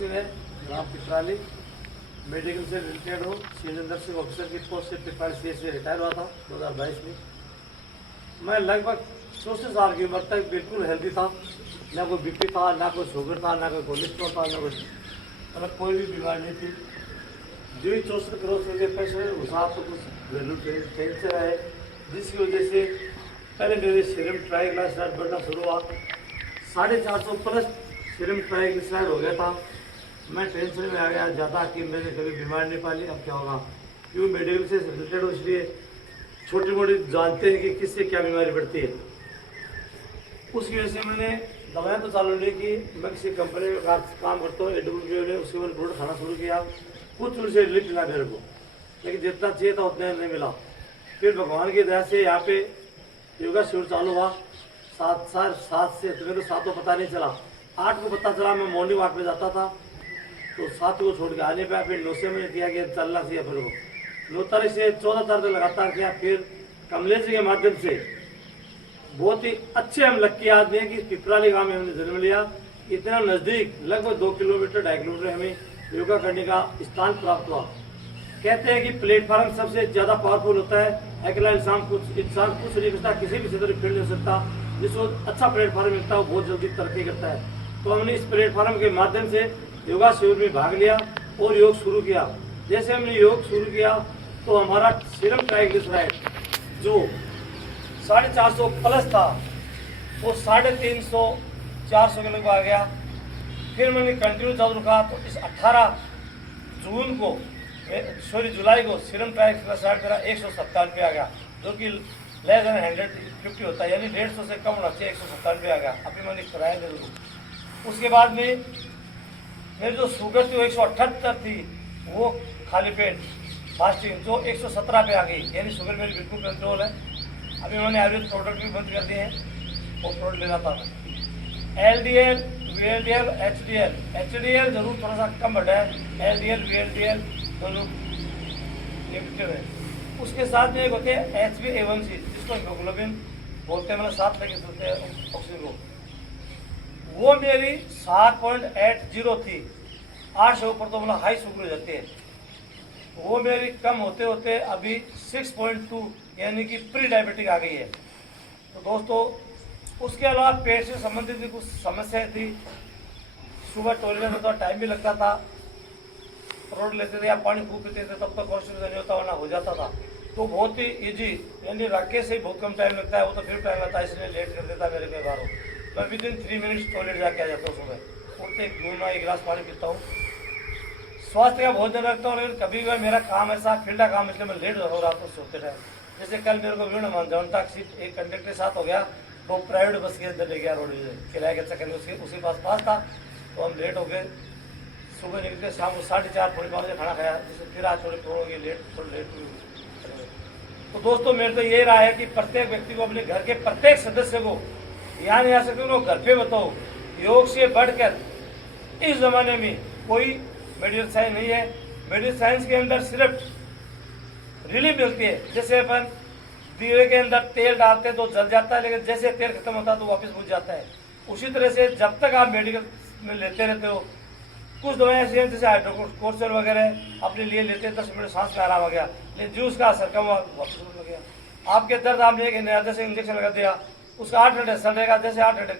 सिंह है, ग्राम पिपराली, मेडिकल से रिलेटेड हूँ। सीनियर नर्सिंग ऑफिसर की पोस्ट से पिपराली से रिटायर हुआ था 2022 में। मैं लगभग 64 साल की उम्र तक बिल्कुल हेल्दी था, ना कोई बीपी था, ना कोई शुगर था, ना कोई कोलेस्ट्रॉल था, ना कोई मतलब कोई भी बीमारी नहीं थी। जो ही 64 क्रॉस हो गए पैसे उस तो कुछ वैल्यू चेंज से रहे, जिसकी वजह से पहले मेरे सीरम ट्राइग्लिसराइड बढ़ना शुरू हुआ। 450 प्लस सीरम ट्राइग्लिसराइड हो गया था। मैं टेंशन में आ गया ज़्यादा कि मैंने कभी बीमार नहीं पाली, अब क्या होगा। क्यों मेडिकल से रिलेटेड हो, इसलिए छोटी मोटी जानते हैं कि किससे क्या बीमारी बढ़ती है। उसकी वजह से मैंने दवाएं तो चालू नहीं की। मैं किसी कंपनी में काम करता हूँ, AWPO ने, उसके मैंने प्रोडक्ट खाना शुरू किया। कुछ उनसे रिलीफ मिला मेरे को, लेकिन जितना चाहिए था उतना नहीं मिला। फिर भगवान की दया से यहाँ पे योगा शिविर चालू हुआ। 7 से तो मेरे को 7 को पता नहीं चला, 8 को पता चला। मैं मॉर्निंग वॉक पे जाता था तो 7 को छोड़ के आने पे फिर 9 से मैंने किया कि चलना चाहिए। फिर वो 9 तारीख से 14 तारीख तक लगातार किया। फिर कमलेश जी के माध्यम से बहुत ही अच्छे हम लक्की आदमी हैं कि पिपराली गांव में हमने जन्म लिया। इतना नज़दीक, लगभग 2 किलोमीटर 2.5 किलोमीटर हमें योगा करने का स्थान प्राप्त हुआ। कहते हैं कि प्लेटफार्म सबसे ज़्यादा पावरफुल होता है। अकेला इंसान कुछ नहीं करता, किसी भी क्षेत्र में फील्ड नहीं हो सकता। जिसको अच्छा प्लेटफार्म मिलता है वो बहुत जल्दी तरक्की करता है। तो हमने इस प्लेटफार्म के माध्यम से योगा शिविर में भाग लिया और योग शुरू किया। जैसे हमने योग शुरू किया तो हमारा सीरम ट्राइग्लिसराइड जो 450 प्लस था वो 350 400 के लगभग आ गया। फिर मैंने कंटिन्यू चालू रखा तो इस 18 जुलाई को सीरम ट्राइग्लिसराइड मेरा 197 आ गया, जो कि लेस देन 150 होता है, यानी 150 से कम होना चाहिए। 197 आ गया। अभी मैंने कराया जरूर। उसके बाद में मेरी जो शुगर थी वो 178 थी, वो खाली पेट फास्टिंग जो 117 पे आ गई, यानी शुगर मेरी बिल्कुल कंट्रोल है। अभी मैंने आयुर्वेद प्रोडक्ट भी बंद कर दिए हैं, वो प्रोडक्ट लेना था। LDL, VLDL, HDL जरूर थोड़ा सा कम बढ़ा है। LDL, VLDL दोनों नेगेटिव है। उसके साथ में एक होते हैं HbA1c, जिसको हीमोग्लोबिन बोलते हैं, मतलब 7 लेके चलते हैं ऑक्सीजन को। वो मेरी 7.80 थी। 8 से ऊपर तो मतलब हाई शुगर हो जाती है। वो मेरी कम होते होते अभी 6.2 यानी कि प्री डायबिटिक आ गई है। तो दोस्तों, उसके अलावा पेट से संबंधित भी कुछ समस्याएं थी। सुबह टॉयलेट में तो टाइम भी लगता था, रोड लेते थे या पानी खूब पीते थे, तब तक कॉन्स्टिपेशन नहीं होता, वरना हो जाता था। तो बहुत ही ईजी, यानी रखे से ही बहुत कम टाइम लगता है, वो तो फिर टाइम लगता है, इसलिए लेट कर देता है मेरे कई बार। मैं विदिन 3 मिनट्स टॉयलेट जाके आ जाता हूँ। सुबह उठते एक गिलास पानी पीता हूँ। स्वास्थ्य का बहुत ध्यान रखता हूँ, लेकिन कभी कभी मेरा काम ऐसा फील्ड का काम, इसलिए मैं लेट हो रहा था सोते टाइम। जैसे कल मेरे को वीण मनजौनता एक कंडक्टर के साथ हो गया, वो प्राइवेट बस के अंदर ले गया, रोड किराए के चक्कर में उसी पास था, तो हम लेट हो गए। सुबह निकले, शाम को 4:30 पौने 5 बजे खाना खाया, जिससे फिर आज थोड़ी लेट हुई। तो दोस्तों, मेरे तो ये राय है कि प्रत्येक व्यक्ति को अपने घर के प्रत्येक सदस्य को यहाँ नहीं आ सकते उनको घर पे बताओ। योग से बढ़कर इस जमाने में कोई मेडिकल साइंस नहीं है। मेडिकल साइंस के अंदर सिर्फ रिलीफ मिलती है। जैसे अपन दिए के अंदर तेल डालते हैं तो जल जाता है, लेकिन जैसे तेल खत्म होता है तो वापस बुझ जाता है। उसी तरह से जब तक आप मेडिकल में लेते रहते हो, कुछ दवाएं ऐसी हैं जैसे हाइड्रोकोर्टिसोन वगैरह अपने लिए लेते हैं, 10 मिनट सांस में आराम आ गया, लेकिन जूस का असर कम हुआ, वापस लग गया। आपके दर्द आपने एक जैसे इंजेक्शन लगा दिया, उसका 8 घंटे असर रहेगा, जैसे 8 घंटे